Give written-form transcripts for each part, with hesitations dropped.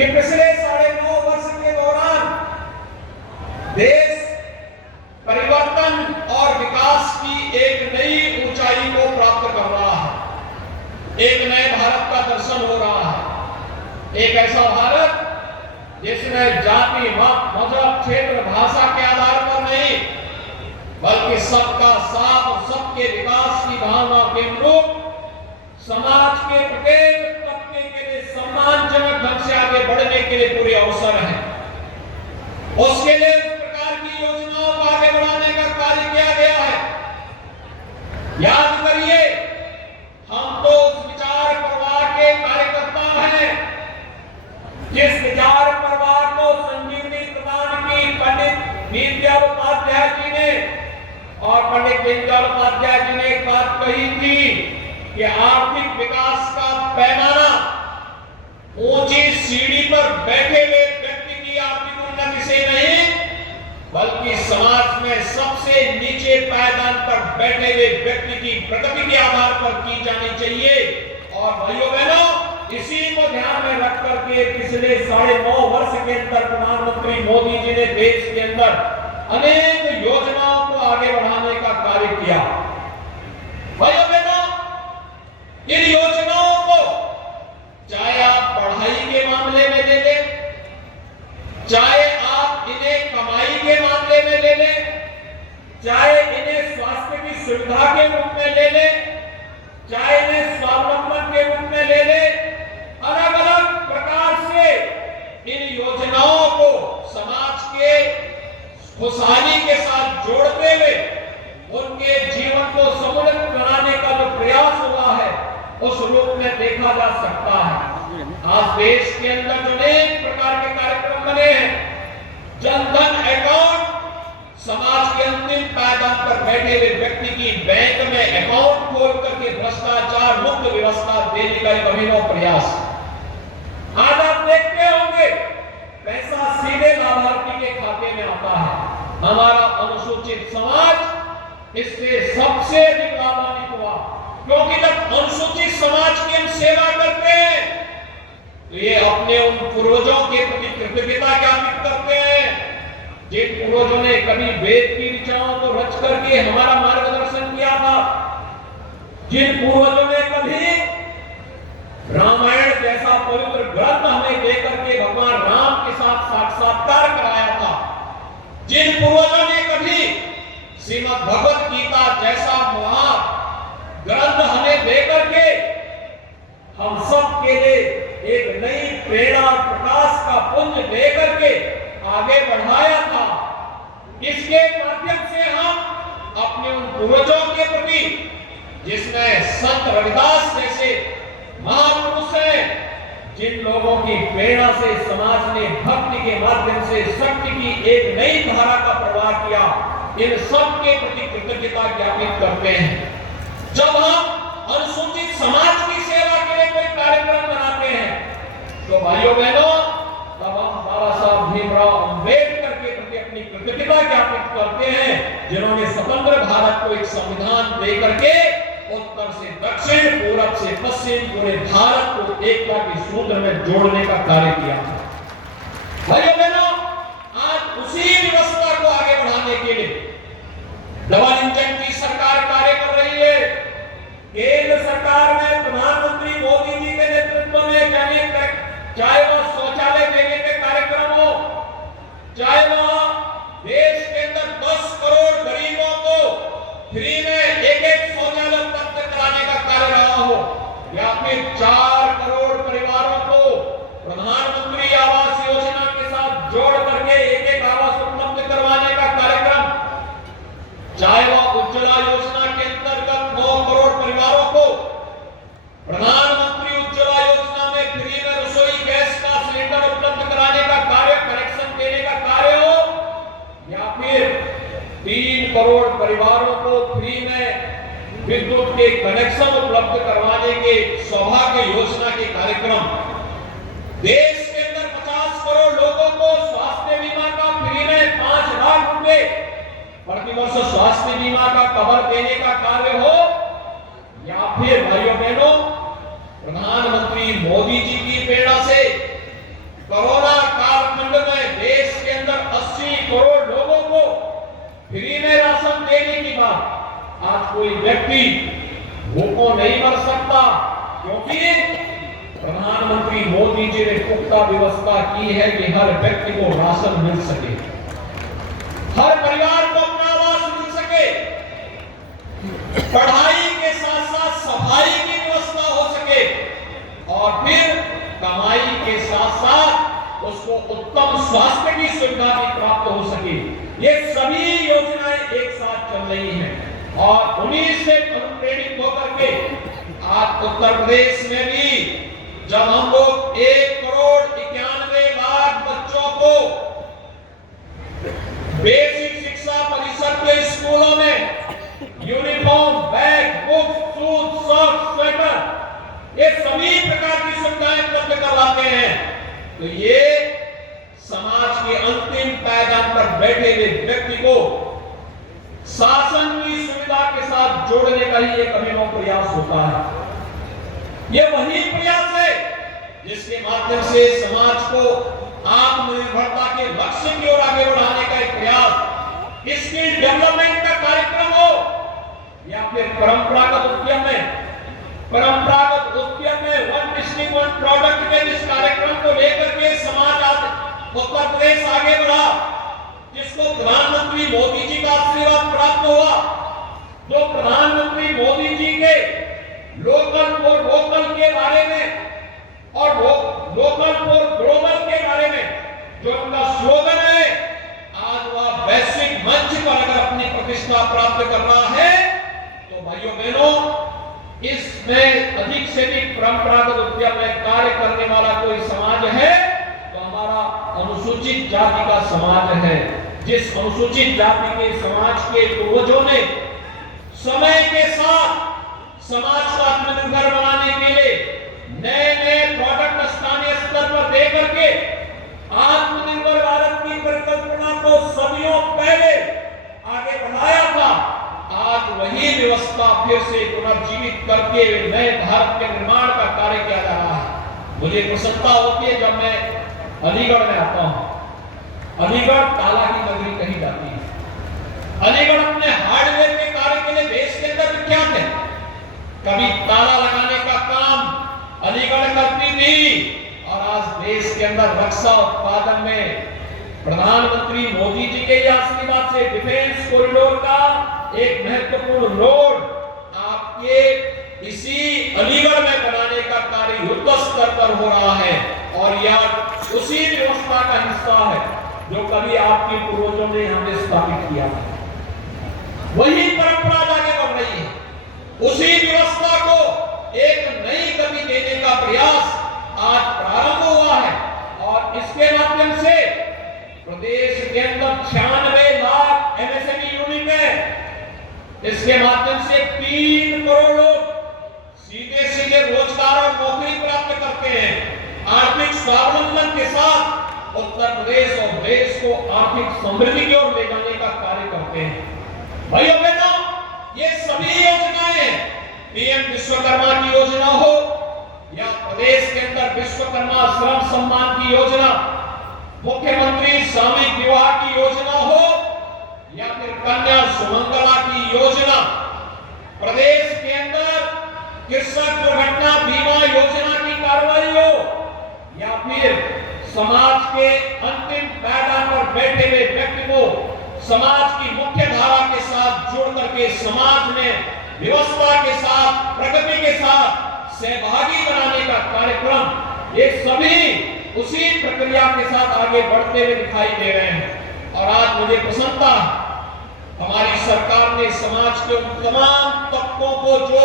कि पिछले 9.5 वर्ष के दौरान देश परिवर्तन और विकास की एक नई ऊंचाई को प्राप्त कर रहा है। एक नए भारत का दर्शन हो रहा है। एक ऐसा भारत जिसमें जाति, मत, मजहब, क्षेत्र, भाषा के आधार पर नहीं, बल्कि सबका साथ और सबके विकास की भावना के अनुरूप समाज के प्रत्येक तबके के लिए सम्मानजनक ढंग से आगे बढ़ने के लिए पूरे अवसर हैं। उसके लिए इस प्रकार की योजनाओं को आगे बढ़ाने का कार्य किया गया है। याद करिए, हम तो उस विचार प्रवाह के कार्यकर्ता हैं जिस विचार प्रवाह को संजीवनी प्रदान की पंडित दीनदयाल उपाध्याय जी ने, और पंडित दीनदयाल उपाध्याय जी ने एक बात कही थी कि आर्थिक विकास का पैमाना ऊंची सीढ़ी पर बैठे हुए व्यक्ति की आर्थिक उन्नति से नहीं, बल्कि समाज में सबसे नीचे पायदान पर बैठे हुए व्यक्ति की प्रगति के आधार पर की जानी चाहिए। और भाइयों बहनों, इसी को ध्यान में रख करके पिछले 9.5 वर्ष के अंदर प्रधानमंत्री मोदी जी ने देश के अंदर अनेक योजनाओं को आगे बढ़ाने का कार्य किया। भाइयों बहनों, इन योजनाओं को चाहे आप पढ़ाई के मामले में ले लें, चाहे आप इन्हें कमाई के मामले में ले लें, चाहे इन्हें स्वास्थ्य की सुविधा के रूप में ले लें, चाहे इन्हें स्वावलंबन के रूप में ले लें, अलग अलग प्रकार से इन योजनाओं को समाज के खुशहाली के साथ जोड़ते हुए उनके जीवन को समुन्नत बनाने का जो प्रयास हुआ है, उस रूप में देखा जा सकता है। आज देश के अंदर जो अनेक प्रकार के कार्यक्रम बने हैं, जनधन अकाउंट, समाज के अंतिम पायदान पर बैठे हुए व्यक्ति की बैंक में अकाउंट खोल करके भ्रष्टाचार मुक्त व्यवस्था देने का एक अभिनव प्रयास। आज आप देखते होंगे पैसा सीधे लाभार्थी के खाते में आता है। हमारा अनुसूचित समाज इससे सबसे अधिक लाभान्वित हुआ, क्योंकि जब अनुसूचित समाज की हम सेवा करते हैं तो ये अपने उन पूर्वजों के प्रति कृतज्ञता ज्ञापित करते हैं जिन पूर्वजों ने कभी वेद की ऋचाओं को रच करके हमारा मार्गदर्शन किया था, जिन पूर्वजों ने कभी रामायण जैसा पवित्र ग्रंथ हमें देकर के भगवान राम के साथ साक्षात्कार कराया था, जिन पूर्वजों ने कभी श्रीमद् भगवत गीता जैसा महान ग्रंथ हमें देकर के हम सब के लिए एक नई प्रेरणा प्रकाश का पुंज देकर के आगे बढ़ाया था। इसके माध्यम से हम अपने उन पूर्वजों के प्रति, जिसमें संत रविदास जैसे महापुरुष हैं, जिन लोगों की प्रेरणा से समाज ने भक्ति के माध्यम से शक्ति की एक नई धारा का प्रवाह किया, इन सब के प्रति कृतज्ञता ज्ञापित करते हैं। जब हम अनुसूचित समाज की सेवा के लिए कोई कार्यक्रम बनाते हैं तो भाइयों बहनों, तब हम बाबा साहब भीमराव अंबेडकर के प्रति अपनी कृतज्ञता ज्ञापित करते हैं, जिन्होंने स्वतंत्र भारत को एक संविधान देकर के उत्तर से दक्षिण, पूरब से पश्चिम पूरे भारत को एकता के सूत्र में जोड़ने का कार्य किया था। भाइयों बहनों, आज उसी व्यवस्था को आगे बढ़ाने के लिए डबल इंजन की सरकार कार्य कर रही है। केंद्र सरकार में प्रधानमंत्री मोदी जी के नेतृत्व में चाहे वह शौचालय देने के कार्यक्रम हो, चाहे वह देश के अंदर 10 करोड़ गरीबों को फ्री में एक शौचालय उपलब्ध कराने का कार्य रहा हो, या फिर 4 करोड़ परिवारों को प्रधानमंत्री आवास योजना के साथ जोड़ करके एक आवास उपलब्ध करवाने का कार्यक्रम, चाहे वह उज्ज्वला योजना के अंतर्गत 9 करोड़ परिवारों को प्रधानमंत्री उज्ज्वला योजना में फ्री में रसोई गैस का सिलेंडर उपलब्ध कराने का कार्य, कनेक्शन देने का कार्य हो, या फिर 3 करोड़ परिवारों को फ्री में विद्युत के कनेक्शन उपलब्ध करवाने के सौभाग्य योजना के कार्यक्रम, देश के अंदर 50 करोड़ लोगों को स्वास्थ्य बीमा का फ्री में 5 लाख रुपए प्रतिवर्ष स्वास्थ्य बीमा का कवर देने का कार्य हो, या फिर भाइयों बहनों प्रधानमंत्री मोदी जी की प्रेरणा से कोरोना कालखंड में देश के अंदर 80 करोड़ लोगों को फ्री में राशन देने की बात, आज कोई व्यक्ति भूखों नहीं मर सकता, क्योंकि प्रधानमंत्री मोदी जी ने पुख्ता व्यवस्था की है कि हर व्यक्ति को राशन मिल सके, हर परिवार को अपना आवास मिल सके, पढ़ाई के साथ साथ सफाई की व्यवस्था हो सके, और फिर कमाई के साथ साथ उसको उत्तम स्वास्थ्य की सुविधा भी प्राप्त हो सके। ये सभी योजनाएं एक साथ चल रही हैं और उन्हीं से अनुप्रेरित होकर के आज उत्तर प्रदेश में भी जब हम लोग 1,91,00,000 बच्चों को बेसिक शिक्षा परिषद के स्कूलों में uniform, bag, books, shoes, socks, sweater, ये सभी प्रकार की सुविधाएं उपलब्ध करवाते हैं, तो ये समाज के अंतिम पायदान पर बैठे हुए व्यक्ति को शासन की सुविधा के साथ जोड़ने का ही एक अभिनव प्रयास होता है। ये वही प्रयास है जिसके माध्यम से समाज को आत्मनिर्भरता के लक्ष्य की ओर आगे बढ़ाने का एक प्रयास, स्किल डेवलपमेंट का कार्यक्रम हो या फिर परंपरागत उद्यम में वन डिस्ट्रिक्ट वन प्रोडक्ट के जिस कार्यक्रम को लेकर के समाज आज उत्तर प्रदेश आगे बढ़ा, जिसको प्रधानमंत्री मोदी जी का आशीर्वाद प्राप्त हुआ, जो प्रधानमंत्री मोदी जी के लोकल फॉर वोकल के बारे में और लोकल फॉर ग्लोबल के बारे में जो उनका स्लोगन है, आज वह वैश्विक मंच पर अगर अपनी प्रतिष्ठा प्राप्त कर रहा है, तो भाइयों बहनों, इसमें अधिक से अधिक परंपरागत उद्यम में कार्य करने वाला कोई समाज है तो हमारा अनुसूचित जाति का समाज है। जिस अनुसूचित जाति के समाज के पूर्वजों ने समय के साथ समाज को आत्मनिर्भर बनाने के लिए नए नए प्रोडक्ट स्थानीय स्तर पर दे करके आत्मनिर्भर भारत की परिकल्पना को सदियों पहले आगे बढ़ाया था, आज वही व्यवस्था फिर से पुनर्जीवित करके नए भारत के निर्माण का कार्य किया जा रहा है। मुझे प्रसन्नता होती है जब मैं अलीगढ़ में आता हूं। अलीगढ़ ताला की नगरी कही जाती है। अलीगढ़ अपने हार्डवेयर के कार्य के लिए देश के अंदर विख्यात है। कभी ताला लगाने का काम अलीगढ़ करती थी और आज देश के अंदर रक्षा उत्पादन में प्रधानमंत्री मोदी जी के आशीर्वाद से डिफेंस कॉरिडोर का एक महत्वपूर्ण रोड आपके इसी अलीगढ़ में बनाने का कार्य युद्ध स्तर पर हो रहा है और यह उसी व्यवस्था का हिस्सा है जो कभी आपके पूर्वजों ने हमें स्थापित किया था। वही परंपरा आगे बढ़ रही है, उसी व्यवस्था को एक नई गति देने का प्रयास आज प्रारंभ हुआ है और इसके माध्यम से प्रदेश के अंदर 96 लाख एमएसएमई यूनिट है। इसके माध्यम से 3 करोड़ लोग सीधे सीधे रोजगार और नौकरी प्राप्त करते हैं। आर्थिक स्वावलंबन के साथ उत्तर प्रदेश और देश को आर्थिक समृद्धि की ओर ले जाने का कार्य करते हैं। भाइयों बहनों, ये सभी योजनाएं पीएम विश्वकर्मा की योजना हो या प्रदेश के अंदर विश्वकर्मा श्रम सम्मान की योजना, मुख्यमंत्री सामूहिक विवाह की योजना हो या फिर कन्या सुमंगला की योजना, प्रदेश के अंदर कृषक दुर्घटना बीमा योजना की कार्रवाई हो या फिर समाज के अंतिम पायदान पर बैठे हुए व्यक्ति को समाज की मुख्य धारा के साथ जोड़ करके समाज में व्यवस्था के साथ, प्रगति के साथ सहभागी बनाने का कार्यक्रम, ये सभी उसी प्रक्रिया के साथ आगे बढ़ते हुए दिखाई दे रहे हैं। और आज मुझे प्रसन्नता, हमारी सरकार ने समाज के उन तमाम तबकों को जो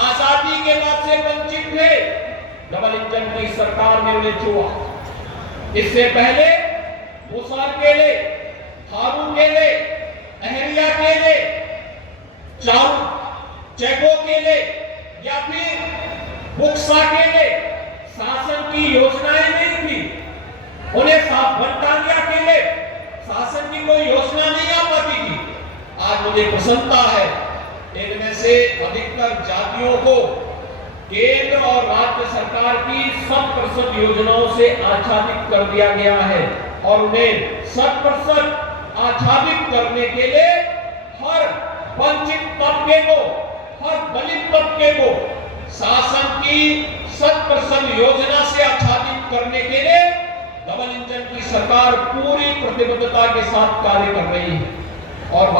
आजादी के बाद से वंचित थे, डबल इंजन की सरकार ने उन्हें छुआ। इससे पहले मुसार केले, थारू केले, अहरिया केले, चारू चेको केले या फिर बुक्सा केले शासन की योजनाएं नहीं थी। उन्हें साफ भंटारिया केले शासन की कोई योजना नहीं आ पाती थी। आज मुझे प्रसन्नता है, इनमें से अधिकतर जातियों को केंद्र और राज्य सरकार की 100% योजनाओं से आच्छादित कर दिया गया है और उन्हें 100% आच्छादित करने के लिए हर वंचित तबके को, हर दलित तबके को शासन की 100% योजना से आच्छादित करने के लिए डबल इंजन की सरकार पूरी प्रतिबद्धता के साथ कार्य कर रही है। और